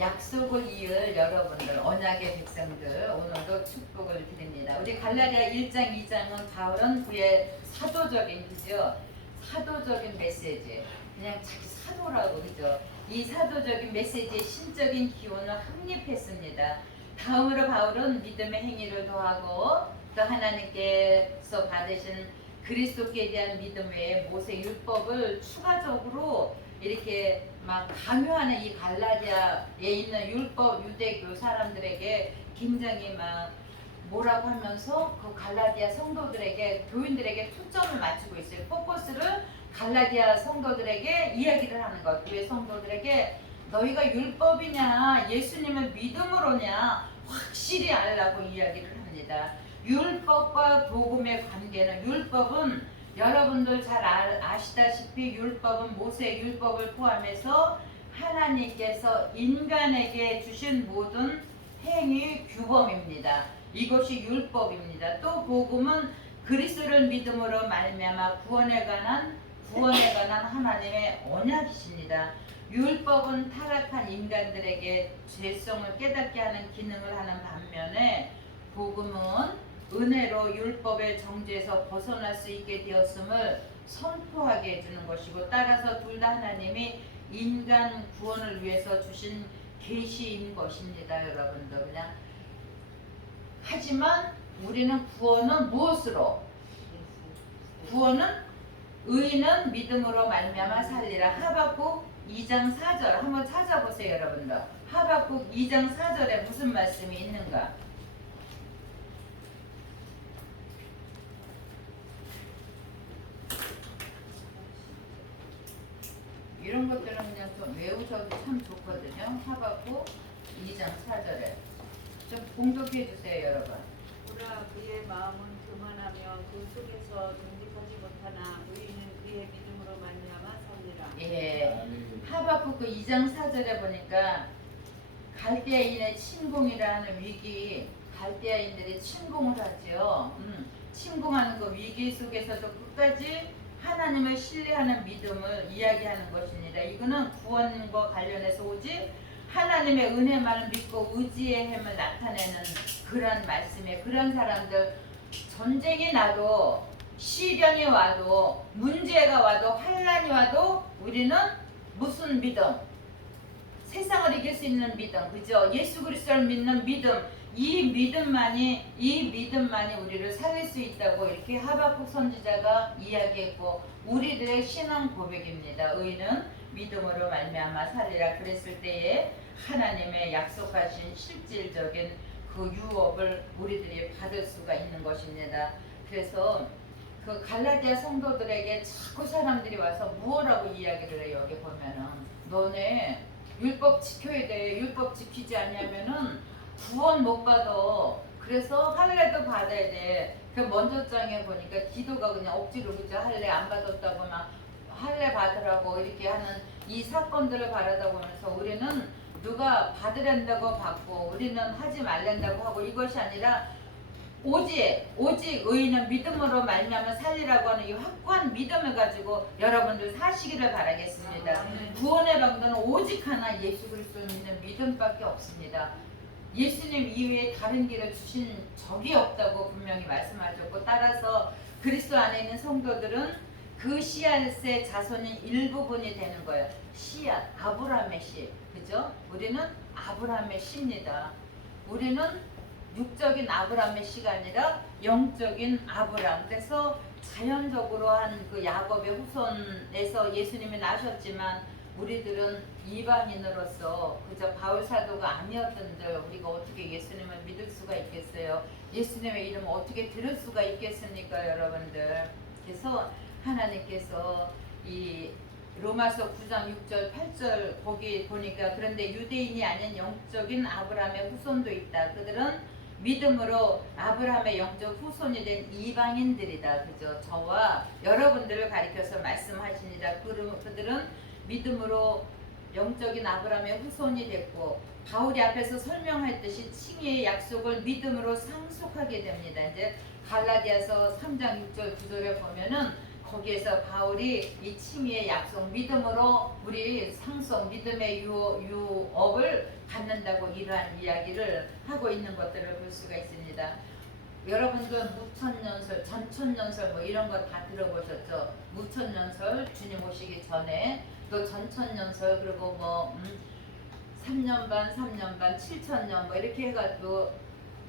약속을 이을 여러분들 언약의 백성들 오늘도 축복을 드립니다. 우리 갈라디아 1장 2장은 바울은 그의 사도적인 그죠? 사도적인 메시지 그냥 자기 사도라고 그죠? 이 사도적인 메시지의 신적인 기원을 확립했습니다. 다음으로 바울은 믿음의 행위를 더하고 또 하나님께서 받으신 그리스도께 대한 믿음 외에 모세 율법을 추가적으로 이렇게 막 강요하는 이 갈라디아에 있는 율법 유대교 사람들에게 굉장히 막 뭐라고 하면서 그 갈라디아 성도들에게 교인들에게 초점을 맞추고 있어요. 포커스를 갈라디아 성도들에게 이야기를 하는 것. 교회 성도들에게 너희가 율법이냐 예수님을 믿음으로냐 확실히 알라고 이야기를 합니다. 율법과 복음의 관계는 율법은 여러분들 잘 아, 아시다시피 율법은 모세 율법을 포함해서 하나님께서 인간에게 주신 모든 행위 규범입니다. 이것이 율법입니다. 또 복음은 그리스도를 믿음으로 말미암아 구원에 관한 구원에 관한 하나님의 언약이십니다. 율법은 타락한 인간들에게 죄성을 깨닫게 하는 기능을 하는 반면에 복음은 은혜로 율법의 정죄에서 벗어날 수 있게 되었음을 선포하게 해주는 것이고 따라서 둘 다 하나님이 인간 구원을 위해서 주신 계시인 것입니다, 여러분들. 그냥 하지만 우리는 구원은 무엇으로? 구원은 의인은 믿음으로 말미암아 살리라. 하박국 2장 4절 한번 찾아보세요, 여러분들. 하박국 2장 4절에 무슨 말씀이 있는가? 이런 것들은 그냥 좀 외우셔도 참 좋거든요. 하박국 2장 4절에 좀 공독해 주세요, 여러분. 보라 그의 마음은 교만하며 그 속에서 정직하지 못하나 의인은 그의 믿음으로 말미암아 살리라. 예. 하박국 그 2장 4절에 보니까 갈대아인의 침공이라는 위기, 갈대아인들이 침공을 하죠. 음, 침공하는 그 위기 속에서도 끝까지 하나님을 신뢰하는 믿음을 이야기하는 것입니다. 이거는 구원과 관련해서 오직 하나님의 은혜만을 믿고 의지의 힘을 나타내는 그런 말씀에 그런 사람들 전쟁이 나도 시련이 와도 문제가 와도 환란이 와도 우리는 무슨 믿음? 세상을 이길 수 있는 믿음, 그죠? 예수 그리스도를 믿는 믿음, 이 믿음만이 이 믿음만이 우리를 살릴 수 있다고 이렇게 하박국 선지자가 이야기했고 우리들의 신앙 고백입니다. 의는 믿음으로 말미암아 살리라 그랬을 때에 하나님의 약속하신 실질적인 그 유업을 우리들이 받을 수가 있는 것입니다. 그래서 그 갈라디아 성도들에게 자꾸 사람들이 와서 무엇라고 이야기를 해요. 여기 보면은 너네 율법 지켜야 돼. 율법 지키지 않냐면은 구원 못 받아. 그래서 할례도 받아야 돼. 그 먼저 장에 보니까 기도가 그냥 억지로 그죠 할례 안 받았다고 막 할례 받으라고 이렇게 하는 이 사건들을 바라다 보면서 우리는 누가 받으란다고 받고 우리는 하지 말란다고 하고 이것이 아니라 오직 오직 의인은 믿음으로 말미암아 살리라고 하는 이 확고한 믿음을 가지고 여러분들 사시기를 바라겠습니다. 아멘. 구원의 방도는 오직 하나 예수 그리스도를 믿는 믿음밖에 없습니다. 예수님 이외에 다른 길을 주신 적이 없다고 분명히 말씀하셨고 따라서 그리스도 안에 있는 성도들은 그 씨앗의 자손인 일부분이 되는 거예요. 씨앗, 아브라함의 씨, 그죠? 우리는 아브라함의 씨입니다. 우리는 육적인 아브라함의 씨가 아니라 영적인 아브라함. 그래서 자연적으로 한 그 야곱의 후손에서 예수님이 나셨지만 우리들은 이방인으로서 그저 바울 사도가 아니었던들 우리가 어떻게 예수님을 믿을 수가 있겠어요? 예수님의 이름을 어떻게 들을 수가 있겠습니까, 여러분들? 그래서 하나님께서 이 로마서 9장 6절 8절 거기 보니까 그런데 유대인이 아닌 영적인 아브라함의 후손도 있다. 그들은 믿음으로 아브라함의 영적 후손이 된 이방인들이다. 그죠? 저와 여러분들을 가리켜서 말씀하시니라. 그들- 그들은 믿음으로 영적인 아브라함의 후손이 됐고 바울이 앞에서 설명했듯이 칭의의 약속을 믿음으로 상속하게 됩니다. 이제 갈라디아서 3장 6절 9절에 보면은 거기에서 바울이 이 칭의의 약속 믿음으로 우리 상속 믿음의 유, 유업을 갖는다고 이러한 이야기를 하고 있는 것들을 볼 수가 있습니다. 여러분들 무천년설, 전천년설 뭐 이런 거 다 들어보셨죠? 무천년설 주님 오시기 전에 또 전천년설 그리고 뭐 음, 3년 반, 3년 반, 7천년 뭐 이렇게 해가지고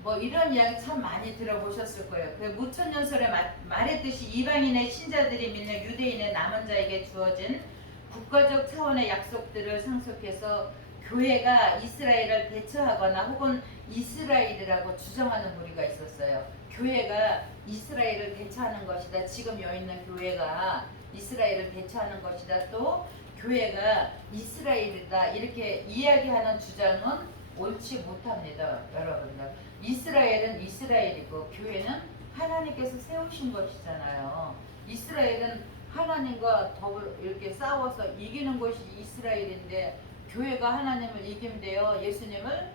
뭐 이런 이야기 참 많이 들어보셨을 거예요. 그 무천년설에 마- 말했듯이 이방인의 신자들이 믿는 유대인의 남은 자에게 주어진 국가적 차원의 약속들을 상속해서 교회가 이스라엘을 대처하거나 혹은 이스라엘이라고 주장하는 무리가 있었어요. 교회가 이스라엘을 대처하는 것이다. 지금 여기 있는 교회가 이스라엘을 대처하는 것이다. 또 교회가 이스라엘이다. 이렇게 이야기하는 주장은 옳지 못합니다. 여러분들. 이스라엘은 이스라엘이고 교회는 하나님께서 세우신 것이잖아요. 이스라엘은 하나님과 더불어 이렇게 싸워서 이기는 것이 이스라엘인데 교회가 하나님을 이긴대요. 예수님을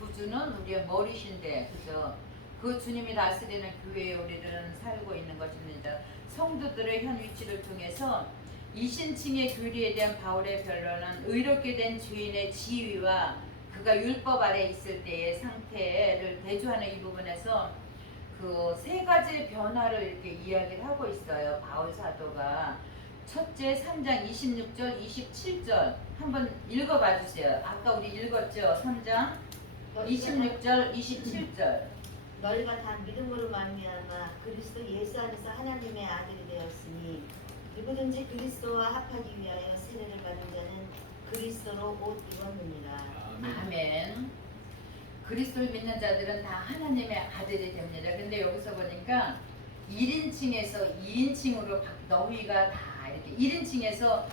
구주는 우리의 머리신데 그죠? 그 주님이 다스리는 교회에 우리들은 살고 있는 것입니다. 성도들의 현 위치를 통해서 이신칭의 교리에 대한 바울의 변론은 의롭게 된 죄인의 지위와 그가 율법 아래 있을 때의 상태를 대조하는 이 부분에서 그 세 가지 변화를 이렇게 이야기를 하고 있어요. 바울 사도가 첫째 3장 26절, 27절 한번 읽어봐 주세요. 아까 우리 읽었죠? 3장 26절, 27절. 너희가 다 믿음으로 말미암아 그리스도 예수 안에서 하나님의 아들이 되었으니 누구든지 그리스도와 합하기 위하여 세례를 받은 자는 그리스도로 옷 입었느니라. 아멘. 그리스도를 믿는 자들은 다 하나님의 아들이 됩니다. 근데 여기서 보니까 1인칭에서 2인칭으로 너희가 다 이렇게 1인칭에서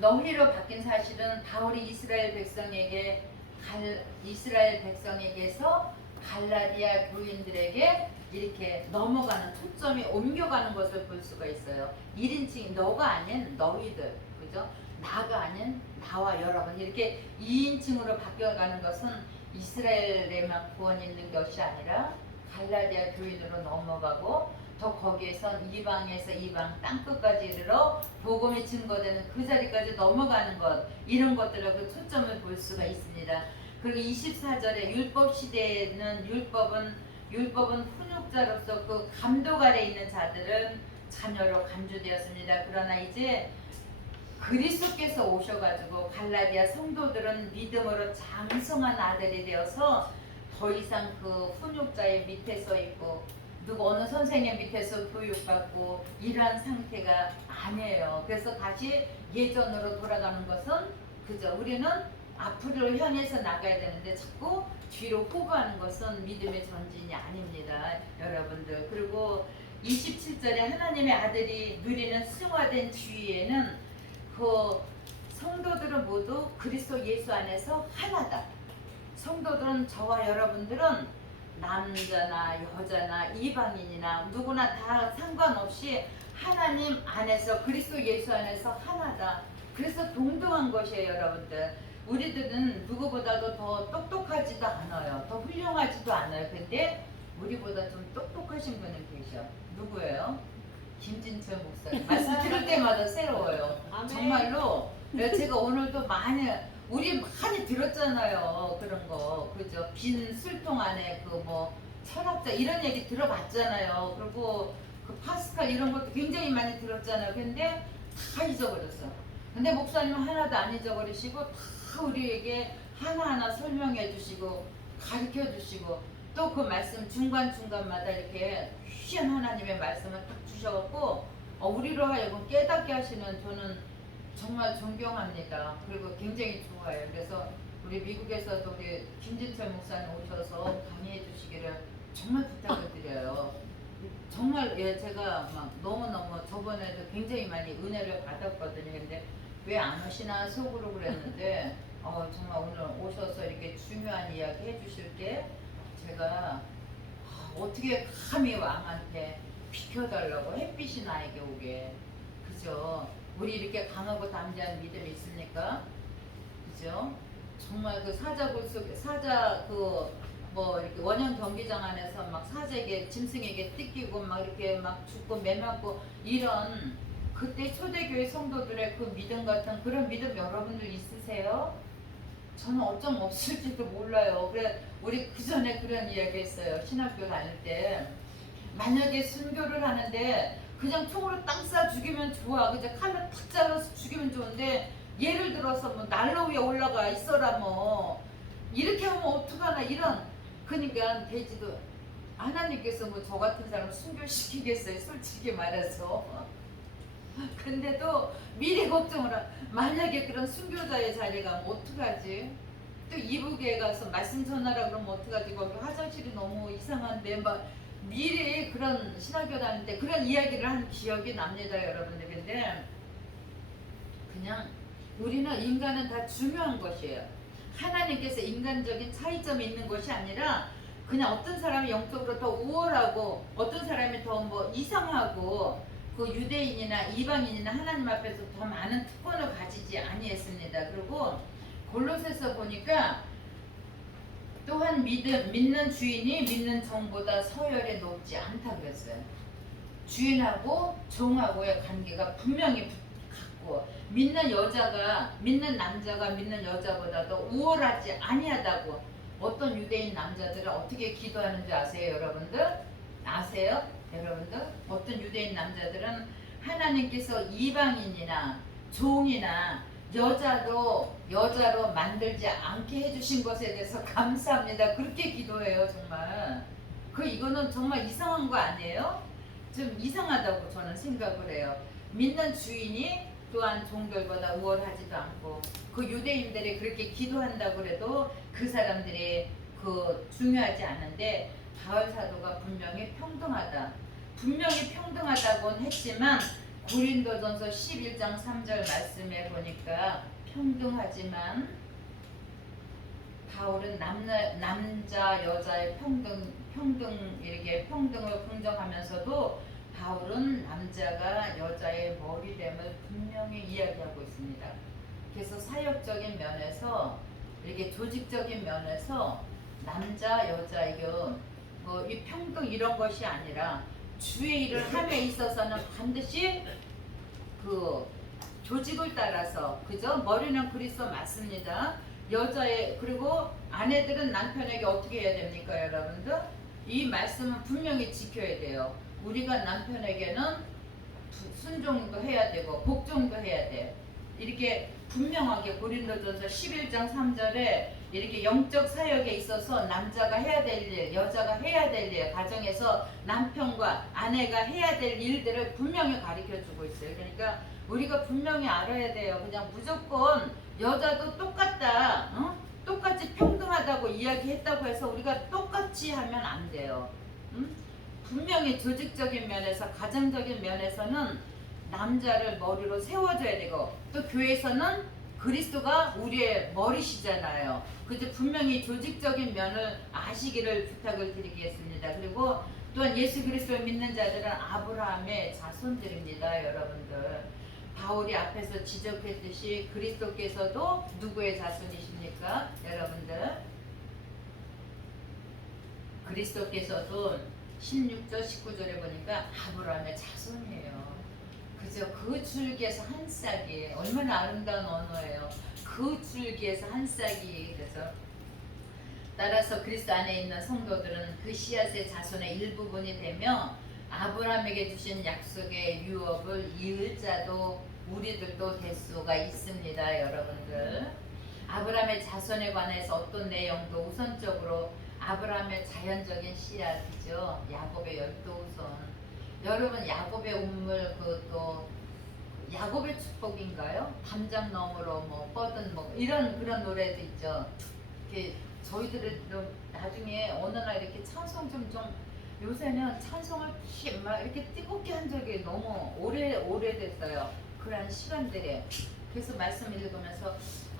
너희로 바뀐 사실은 바울이 이스라엘 백성에게 갈, 이스라엘 백성에게서 갈라디아 교인들에게 이렇게 넘어가는 초점이 옮겨가는 것을 볼 수가 있어요. 1인칭 너가 아닌 너희들 그죠? 나가 아닌 나와 여러분 이렇게 2인칭으로 바뀌어가는 것은 이스라엘에만 구원 있는 것이 아니라 갈라디아 교인으로 넘어가고 더 거기에선 이방에서 이방 땅끝까지 이르러 복음이 증거되는 그 자리까지 넘어가는 것 이런 것들을 그 초점을 볼 수가 있습니다. 그리고 24절에 율법 시대에는 율법은 율법은 훈육자로서 그 감독 아래 있는 자들은 자녀로 간주되었습니다. 그러나 이제 그리스도께서 오셔가지고 갈라디아 성도들은 믿음으로 장성한 아들이 되어서 더 이상 그 훈육자의 밑에 서 있고 누구 어느 선생님 밑에서 교육받고 이러한 상태가 아니에요. 그래서 다시 예전으로 돌아가는 것은 그저 우리는 앞으로 향해서 나가야 되는데 자꾸 뒤로 포구하는 것은 믿음의 전진이 아닙니다. 여러분들. 그리고 27절에 하나님의 아들이 누리는 승화된 주위에는 그 성도들은 모두 그리스도 예수 안에서 하나다. 성도들은 저와 여러분들은 남자나 여자나 이방인이나 누구나 다 상관없이 하나님 안에서 그리스도 예수 안에서 하나다. 그래서 동등한 것이에요, 여러분들. 우리들은 누구보다도 더 똑똑하지도 않아요. 더 훌륭하지도 않아요. 근데 우리보다 좀 똑똑하신 분은 계셔. 누구예요? 김진철 목사님. 말씀 들을 때마다 새로워요. 아멘. 정말로 제가 오늘도 많이 우리 많이 들었잖아요 그런 거 그죠 빈 술통 안에 그 뭐 철학자 이런 얘기 들어봤잖아요 그리고 그 파스칼 이런 것도 굉장히 많이 들었잖아요 근데 다 잊어버렸어 근데 목사님은 하나도 안 잊어버리시고 다 우리에게 하나하나 설명해 주시고 가르쳐 주시고 또 그 말씀 중간중간마다 이렇게 귀한 하나님의 말씀을 딱 주셔갖고 어, 우리로 하여금 깨닫게 하시는 저는 정말 존경합니다. 그리고 굉장히 좋아요. 그래서 우리 미국에서도 우리 김진철 목사님 오셔서 강의해 주시기를 정말 부탁을 드려요. 정말 예 제가 막 너무너무 저번에도 굉장히 많이 은혜를 받았거든요. 근데 왜 안 오시나 속으로 그랬는데 어, 정말 오늘 오셔서 이렇게 중요한 이야기 해주실 때 제가 아, 어떻게 감히 왕한테 비켜달라고 햇빛이 나에게 오게 그죠? 우리 이렇게 강하고 담대한 믿음이 있습니까? 그죠? 정말 그 사자 굴 속에 사자 그 뭐 이렇게 원형 경기장 안에서 막 사자에게 짐승에게 뜯기고 막 이렇게 막 죽고 매맞고 이런 그때 초대교회 성도들의 그 믿음 같은 그런 믿음 여러분들 있으세요? 저는 어쩜 없을지도 몰라요. 그래 우리 그 전에 그런 이야기했어요. 신학교 다닐 때 만약에 순교를 하는데 그냥 총으로 땅 쏴 죽이면 좋아. 그저 칼로 탁 잘라서 죽이면 좋은데 예를 들어서 뭐 난로 위에 올라가 있어라 뭐 이렇게 하면 어떡하나 이런 그러니까 되지도 하나님께서 뭐 저 같은 사람 순교시키겠어요. 솔직히 말해서. 근데도 미리 걱정을 하 만약에 그런 순교자의 자리가 가면 어떡하지? 또 이북에 가서 말씀 전하라 그러면 어떡하지? 거기 화장실이 너무 이상한데 막 미리 그런 신학교 다닐 때 그런 이야기를 한 기억이 납니다, 여러분들. 근데 그냥 우리는 인간은 다 중요한 것이에요. 하나님께서 인간적인 차이점이 있는 것이 아니라 그냥 어떤 사람이 영적으로 더 우월하고 어떤 사람이 더 뭐 이상하고 그 유대인이나 이방인이나 하나님 앞에서 더 많은 특권을 가지지 아니했습니다. 그리고 골로새서 보니까 또한 믿음, 믿는 주인이 믿는 종보다 서열이 높지 않다 그랬어요. 주인하고 종하고의 관계가 분명히 같고 믿는 여자가 믿는 남자가 믿는 여자보다도 우월하지 아니하다고 어떤 유대인 남자들은 어떻게 기도하는 줄 아세요, 여러분들? 아세요? 여러분들? 어떤 유대인 남자들은 하나님께서 이방인이나 종이나 여자도 여자로 만들지 않게 해주신 것에 대해서 감사합니다. 그렇게 기도해요, 정말. 그 이거는 정말 이상한 거 아니에요? 좀 이상하다고 저는 생각을 해요. 믿는 주인이 또한 종들보다 우월하지도 않고 그 유대인들이 그렇게 기도한다고 해도 그 사람들이 그 중요하지 않은데 바울 사도가 분명히 평등하다. 분명히 평등하다고는 했지만 고린도전서 11장 3절 말씀에 보니까 평등하지만 바울은 남자, 남자 여자의 평등 평등 이렇게 평등을 긍정하면서도 바울은 남자가 여자의 머리됨을 분명히 이야기하고 있습니다. 그래서 사역적인 면에서 이렇게 조직적인 면에서 남자 여자 이거 뭐이 평등 이런 것이 아니라 주의 일을 함에 있어서는 반드시 그 조직을 따라서 그죠 머리는 그리스도 맞습니다. 여자의 그리고 아내들은 남편에게 어떻게 해야 됩니까, 여러분들? 이 말씀은 분명히 지켜야 돼요. 우리가 남편에게는 부- 순종도 해야 되고 복종도 해야 돼. 이렇게 분명하게 고린도전서 11장 3절에 이렇게 영적 사역에 있어서 남자가 해야 될 일, 여자가 해야 될 일, 가정에서 남편과 아내가 해야 될 일들을 분명히 가르쳐 주고 있어요. 그러니까 우리가 분명히 알아야 돼요. 그냥 무조건 여자도 똑같다, 어? 똑같이 평등하다고 이야기했다고 해서 우리가 똑같이 하면 안 돼요. 응? 분명히 조직적인 면에서 가정적인 면에서는 남자를 머리로 세워줘야 되고 또 교회에서는 그리스도가 우리의 머리시잖아요. 그래서 분명히 조직적인 면을 아시기를 부탁을 드리겠습니다. 그리고 또한 예수 그리스도를 믿는 자들은 아브라함의 자손들입니다, 여러분들. 바울이 앞에서 지적했듯이 그리스도께서도 누구의 자손이십니까, 여러분들? 그리스도께서도 16절 19절에 보니까 아브라함의 자손이에요. 그죠? 그 줄기에서 한 싹이 얼마나 아름다운 언어예요. 그 줄기에서 한 싹이 그래서 따라서 그리스도 안에 있는 성도들은 그 씨앗의 자손의 일부분이 되며 아브라함에게 주신 약속의 유업을 이을 자도 우리들도 될 수가 있습니다, 여러분들. 아브라함의 자손에 관해서 어떤 내용도 우선적으로 아브라함의 자연적인 씨앗이죠. 야곱의 열두 우선. 여러분 야곱의 운물 그또 야곱의 축복인가요? 담장 너머로 뭐 뻗은 뭐 이런 그런 노래도 있죠. 이렇게 저희들은 좀 나중에 어느 날 이렇게 찬송 좀 좀 요새는 찬송을 막 이렇게 뜨겁게 한 적이 너무 오래 오래됐어요. 그런 시간들에 그래서 말씀 읽으면서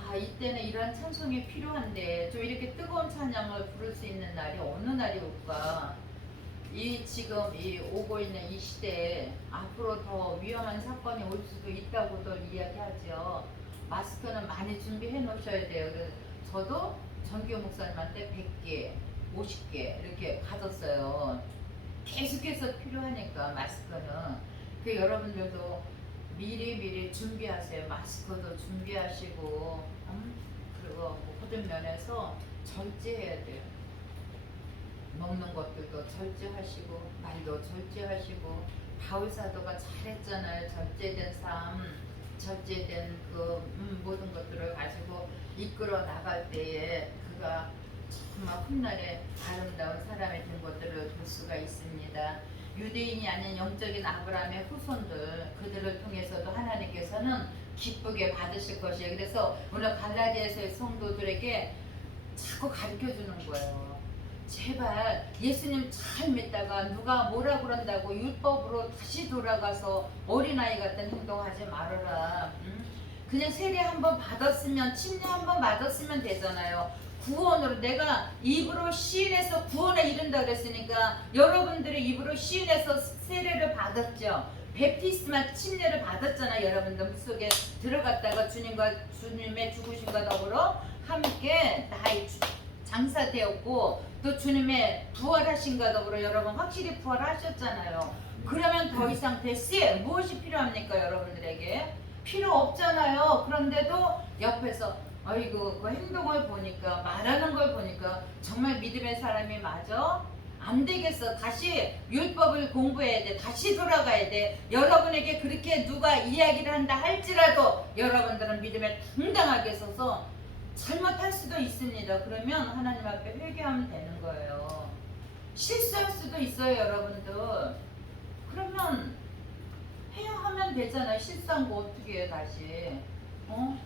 아 이때는 이러한 찬송이 필요한데 좀 이렇게 뜨거운 찬양을 부를 수 있는 날이 어느 날이 올까? 이 지금 이 오고 있는 이 시대에 앞으로 더 위험한 사건이 올 수도 있다고들 이야기하죠. 마스크는 많이 준비해 놓으셔야 돼요. 그래서 저도 정규 목사님한테 100개, 50개 이렇게 가졌어요. 계속해서 필요하니까 마스크는. 그 여러분들도 미리 미리 준비하세요. 마스크도 준비하시고, 음? 그리고 모든 면에서 절제해야 돼요. 먹는 것들도 절제하시고, 말도 절제하시고, 바울 사도가 잘했잖아요. 절제된 삶, 절제된 그 음, 모든 것들을 가지고 이끌어 나갈 때에 그가 정말 훗날에 아름다운 사람이 된 것들을 볼 수가 있습니다. 유대인이 아닌 영적인 아브라함의 후손들 그들을 통해서도 하나님께서는 기쁘게 받으실 것이에요. 그래서 오늘 갈라디아서의 성도들에게 자꾸 가르쳐 주는 거예요. 제발 예수님 잘 믿다가 누가 뭐라 그런다고 율법으로 다시 돌아가서 어린아이 같은 행동하지 말아라. 응? 그냥 세례 한번 받았으면 침례 한번 받았으면 되잖아요. 구원으로 내가 입으로 시인해서 구원에 이른다 그랬으니까 여러분들이 입으로 시인해서 세례를 받았죠. 베프티스마 침례를 받았잖아요. 여러분들 속에 들어갔다가 주님과 주님의 죽으심과 더불어 함께 나의 주- 장사되었고 또 주님의 부활하신과 더불어 여러분 확실히 부활하셨잖아요. 그러면 더 이상 됐지 무엇이 필요합니까 여러분들에게? 필요 없잖아요. 그런데도 옆에서 아이고 그 행동을 보니까 말하는 걸 보니까 정말 믿음의 사람이 맞아? 안 되겠어. 다시 율법을 공부해야 돼. 다시 돌아가야 돼. 여러분에게 그렇게 누가 이야기를 한다 할지라도 여러분들은 믿음에 당당하게 서서 잘못할 수도 있습니다. 그러면 하나님 앞에 회개하면 되는 거예요. 실수할 수도 있어요, 여러분들. 그러면 회영하면 되잖아요. 실수한 거 어떻게 해요, 다시? 어?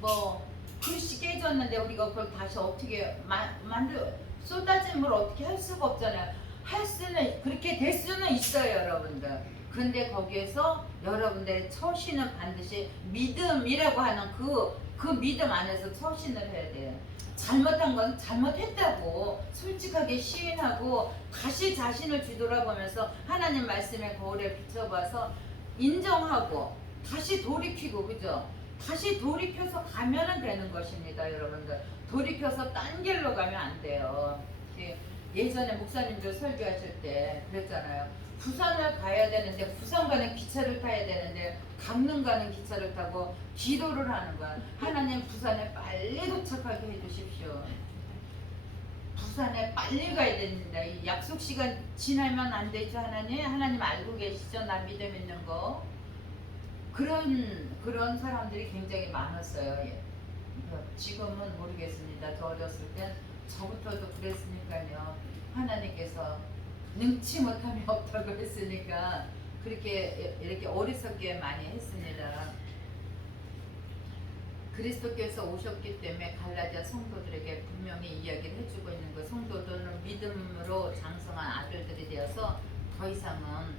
뭐 글씨 깨졌는데 우리가 그걸 다시 어떻게 마, 만들 쏟아진 물 어떻게 할 수가 없잖아요. 할 수는 그렇게 될 수는 있어요, 여러분들. 근데 거기에서 여러분들의 처신은 반드시 믿음이라고 하는 그, 그 믿음 안에서 처신을 해야 돼요. 잘못한 건 잘못했다고 솔직하게 시인하고 다시 자신을 뒤돌아보면서 하나님 말씀의 거울에 비춰봐서 인정하고 다시 돌이키고 그죠? 다시 돌이켜서 가면은 되는 것입니다, 여러분들. 돌이켜서 딴 길로 가면 안 돼요. 예, 예전에 목사님들 설교하실 때 그랬잖아요. 부산을 가야 되는데 부산 가는 기차를 타야 되는데 강릉 가는 기차를 타고 기도를 하는 거야. 하나님 부산에 빨리 도착하게 해주십시오. 부산에 빨리 가야. 이 약속 시간 지나면 안 되죠, 하나님. 하나님 알고 계시죠? 나 믿음 있는 거. 그런 그런 사람들이 굉장히 많았어요. 예. 지금은 모르겠습니다. 저 어렸을 땐 저부터도 그랬으니까요. 하나님께서 능치 못함이 없다고 했으니까 그렇게 이렇게 어리석게 많이 했습니다. 그리스도께서 오셨기 때문에 갈라디아 성도들에게 분명히 이야기를 해주고 있는 거 성도들은 믿음으로 장성한 아들들이 되어서 더 이상은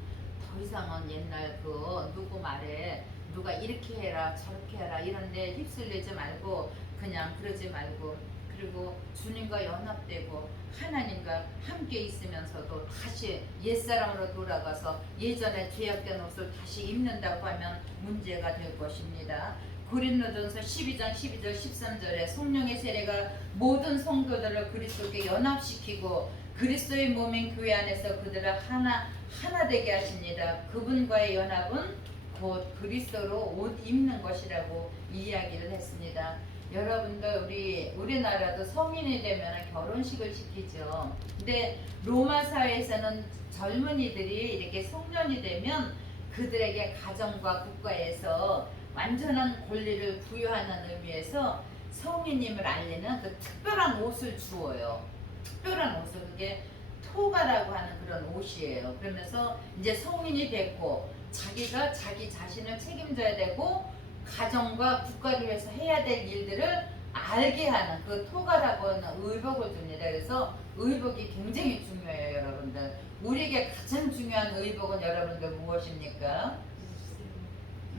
더 이상은 옛날 그 누구 말에 누가 이렇게 해라 저렇게 해라 이런데 휩쓸리지 말고 그냥 그러지 말고 그리고 주님과 연합되고 하나님과 함께 있으면서도 다시 옛사람으로 돌아가서 예전에 죄악된 옷을 다시 입는다고 하면 문제가 될 것입니다. 고린도전서 12장 12절 13절에 성령의 세례가 모든 성도들을 그리스도께 연합시키고 그리스도의 몸인 교회 안에서 그들을 하나 하나 되게 하십니다. 그분과의 연합은 곧 그리스도로 옷 입는 것이라고 이야기를 했습니다. 여러분들 우리 우리나라도 성인이 되면 결혼식을 시키죠. 근데 로마 사회에서는 젊은이들이 이렇게 성년이 되면 그들에게 가정과 국가에서 완전한 권리를 부여하는 의미에서 성인임을 알리는 그 특별한 옷을 주어요. 특별한 옷을 그게 토가라고 하는 그런 옷이에요. 그러면서 이제 성인이 됐고 자기가 자기 자신을 책임져야 되고 가정과 국가를 위해서 해야 될 일들을 알게 하는 그 토가라고 하는 의복을 줍니다. 그래서 의복이 굉장히 중요해요, 여러분들. 우리에게 가장 중요한 의복은 여러분들 무엇입니까?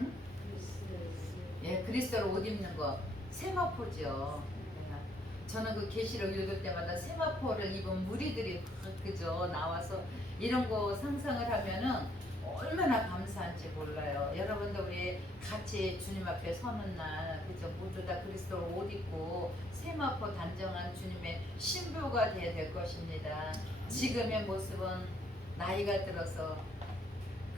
응? 예, 그리스도로 옷 입는 거 세마포죠. 저는 그 계시록 읽을 때마다 세마포를 입은 무리들이 막 그죠 나와서 이런 거 상상을 하면은 얼마나 감사한지 몰라요. 여러분들 우리 같이 주님 앞에 서는 날 그죠 모두 다 그리스도로 옷 입고 세마포 단정한 주님의 신부가 되어야 될 것입니다. 지금의 모습은 나이가 들어서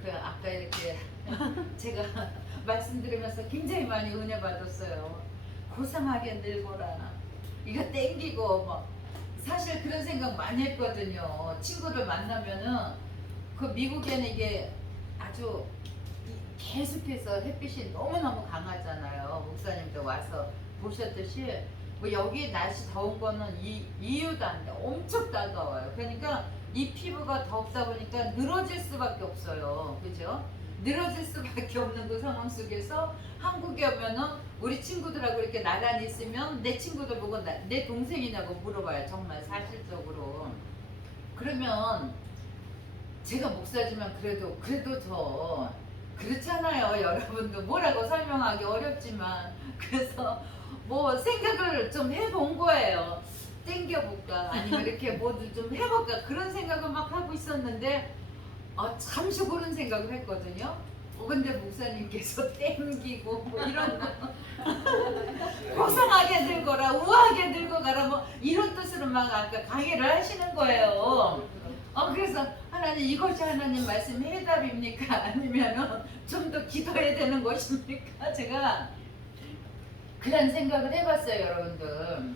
그 아까 이렇게 제가 말씀드리면서 굉장히 많이 은혜 받았어요. 고상하게 늙어라. 이거 땡기고 뭐 사실 그런 생각 많이 했거든요. 친구를 만나면은 그 미국에는 이게 아주 이- 계속해서 햇빛이 너무너무 강하잖아요. 목사님도 와서 보셨듯이 뭐 여기 날씨 더운 거는 이, 이유도 안 돼. 엄청 따가워요. 그러니까 이 피부가 덥다 보니까 늘어질 수밖에 없어요. 그죠? 늘어질 수밖에 없는 그 상황 속에서 한국에 오면은 우리 친구들하고 이렇게 나란히 있으면 내 친구들 보고 나, 내 동생이냐고 물어봐요. 정말 사실적으로. 그러면 제가 목사지만 그래도 그래도 저 그렇잖아요. 여러분도 뭐라고 설명하기 어렵지만 그래서 뭐 생각을 좀 해본 거예요. 땡겨볼까 아니면 이렇게 뭐를 좀 해볼까 그런 생각을 막 하고 있었는데 아, 잠시 그런 생각을 했거든요. 어, 근데 목사님께서 땡기고 뭐 이런 거 고상하게 늙어라 우아하게 늙어가라 뭐 이런 뜻으로 막 아까 강의를 하시는 거예요. 어 그래서 하나님 이것이 하나님 말씀 해답입니까? 아니면은 좀 더 기도해야 되는 것입니까? 제가 그런 생각을 해봤어요 여러분들.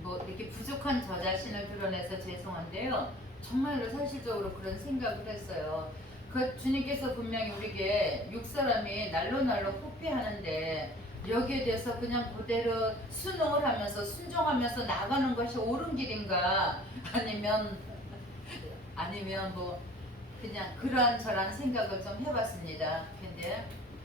뭐 이렇게 부족한 저 자신을 드러내서 죄송한데요. 정말로 사실적으로 그런 생각을 했어요. 그 주님께서 분명히 우리에게 육사람이 날로 날로 포피하는데 여기에 대해서 그냥 그대로 순응을 하면서 순종하면서 나가는 것이 옳은 길인가? 아니면 아니면 뭐 그냥 그러한 저런 생각을 좀 해봤습니다. 근데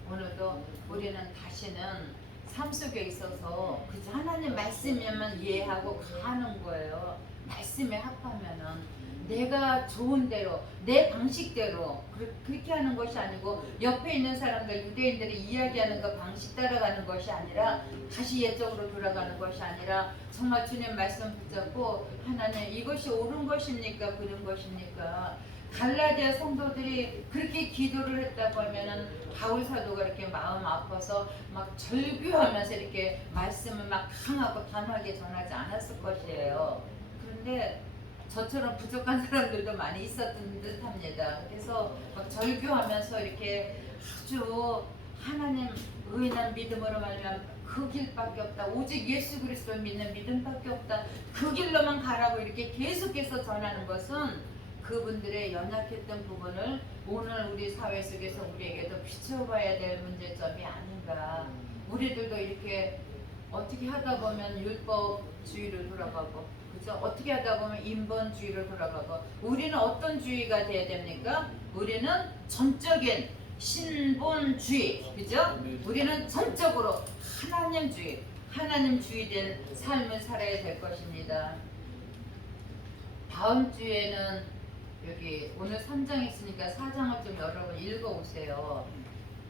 오늘도 우리는 다시는 삶 속에 있어서 그저 하나님 말씀이면 이해하고 가는 거예요. 말씀에 합하면은 내가 좋은 대로 내 방식대로 그- 그렇게 하는 것이 아니고 옆에 있는 사람들 유대인들이 이야기하는 그 방식 따라가는 것이 아니라 다시 옛적으로 돌아가는 것이 아니라 정말 주님 말씀 붙잡고 하나님 이것이 옳은 것입니까 그른 것입니까 갈라디아 성도들이 그렇게 기도를 했다고 하면은 바울 사도가 이렇게 마음 아파서 막 절규하면서 이렇게 말씀을 막 강하고 단호하게 전하지 않았을 것이에요. 그런데 저처럼 부족한 사람들도 많이 있었던 듯합니다. 그래서 막 절규하면서 이렇게 아주 하나님 의인한 믿음으로 말하면 그 길밖에 없다. 오직 예수 그리스도를 믿는 믿음밖에 없다. 그 길로만 가라고 이렇게 계속해서 전하는 것은 그분들의 연약했던 부분을 오늘 우리 사회 속에서 우리에게도 비춰봐야 될 문제점이 아닌가. 우리들도 이렇게 어떻게 하다 보면 율법주의를 돌아가고, 그죠? 어떻게 하다 보면 인본주의를 돌아가고, 우리는 어떤 주의가 돼야 됩니까? 우리는 전적인 신본주의, 그죠? 우리는 전적으로 하나님주의, 하나님주의된 삶을 살아야 될 것입니다. 다음 주에는 여기 오늘 3장 있으니까 4장을 좀 여러분 읽어오세요.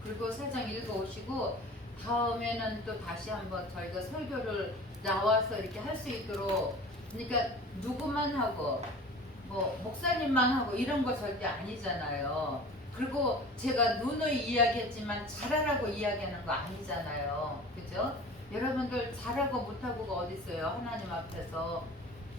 그리고 4장 읽어오시고 다음에는 또 다시 한번 저희가 설교를 나와서 이렇게 할 수 있도록 그러니까 누구만 하고 뭐 목사님만 하고 이런 거 절대 아니잖아요. 그리고 제가 누누이 이야기했지만 잘하라고 이야기하는 거 아니잖아요. 그죠? 여러분들 잘하고 못하고가 어디 있어요? 하나님 앞에서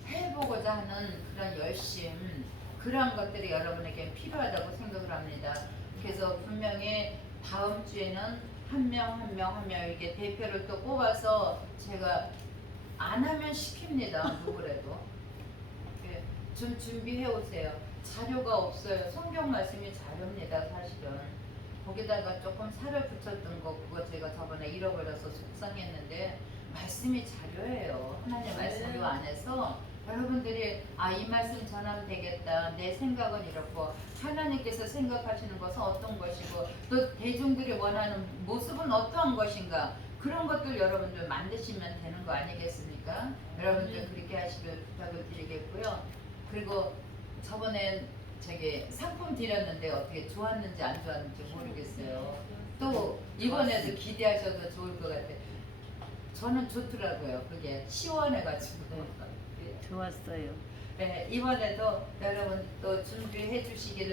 해보고자 하는 그런 열심 그러한 것들이 여러분에게 필요하다고 생각을 합니다. 그래서 분명히 다음 주에는 한 명 한 명 한 명 이렇게 대표를 또 뽑아서 제가 안 하면 시킵니다. 누구래도 예, 좀 준비해 오세요. 자료가 없어요. 성경 말씀이 자료입니다. 사실은 거기다가 조금 살을 붙였던 거 그거 제가 저번에 잃어버려서 속상했는데 말씀이 자료예요. 하나님 말씀 요 안에서 여러분들이 아 이 말씀 전하면 되겠다. 내 생각은 이렇고 하나님께서 생각하시는 것은 어떤 것이고 또 대중들이 원하는 모습은 어떠한 것인가 그런 것들 여러분들 만드시면 되는 거 아니겠습니까? 여러분들 그렇게 하시길 부탁을 드리겠고요. 그리고 저번에 저기 상품 드렸는데 어떻게 좋았는지 안 좋았는지 모르겠어요. 또 이번에도 기대하셔도 좋을 것 같아요. 저는 좋더라고요. 그게 시원해가지고. 좋았어요. 네, 이번에도 여러분 또 준비해 주시기를